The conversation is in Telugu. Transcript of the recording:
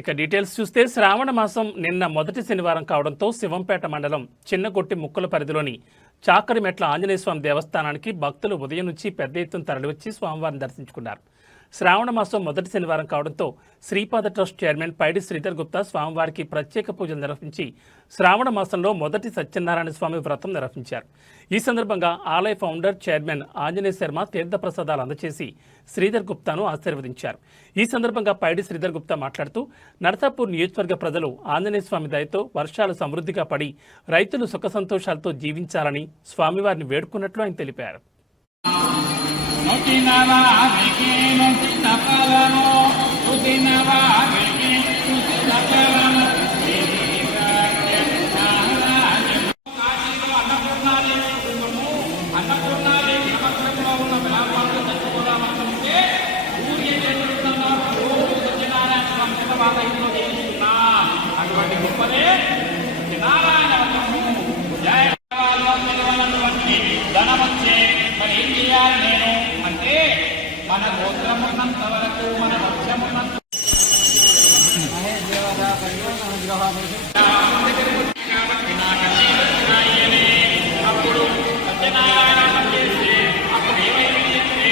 ఇక డీటెయిల్స్ చూస్తే శ్రావణ మాసం నిన్న మొదటి శనివారం కావడంతో శివంపేట మండలం చిన్నగొట్టి ముక్కల పరిధిలోని చాకరిమెట్ల ఆంజనేయ స్వామి దేవస్థానానికి భక్తులు ఉదయం నుంచి పెద్ద ఎత్తున తరలివచ్చి స్వామివారిని దర్శించుకున్నారు. శ్రావణ మాసం మొదటి శనివారం కావడంతో శ్రీపాద ట్రస్ట్ చైర్మన్ పైడి శ్రీధర్ గుప్తా స్వామివారికి ప్రత్యేక పూజలు నిర్వహించి శ్రావణ మాసంలో మొదటి సత్యనారాయణ స్వామి వ్రతం నిర్వహించారు. ఈ సందర్భంగా ఆలయ ఫౌండర్ చైర్మన్ ఆంజనేయ శర్మ తీర్థప్రసాదాలు అందజేసి శ్రీధర్ గుప్తాను ఆశీర్వదించారు. ఈ సందర్భంగా పైడి శ్రీధర్ గుప్తా మాట్లాడుతూ నరసాపూర్ నియోజకవర్గ ప్రజలు ఆంజనేయ స్వామి దయతో వర్షాలు సమృద్ధిగా పడి రైతులు సుఖ సంతోషాలతో జీవించాలని స్వామివారిని వేడుకున్నట్లు ఆయన తెలిపారు. నటినవారికి నటి సఫలను తుదినవారికి తుది సఫలను అన్నపూర్ణాదేవి కుటుంబము అటువంటి గొప్పదే జయ ధనమొచ్చే మరి ఏం చేయాలి నేను మన గోత్రమున్నంత వరకు మన లక్ష్యమున్నంత అప్పుడు సత్యనారాయణ చేసి అప్పుడు ఏమైంది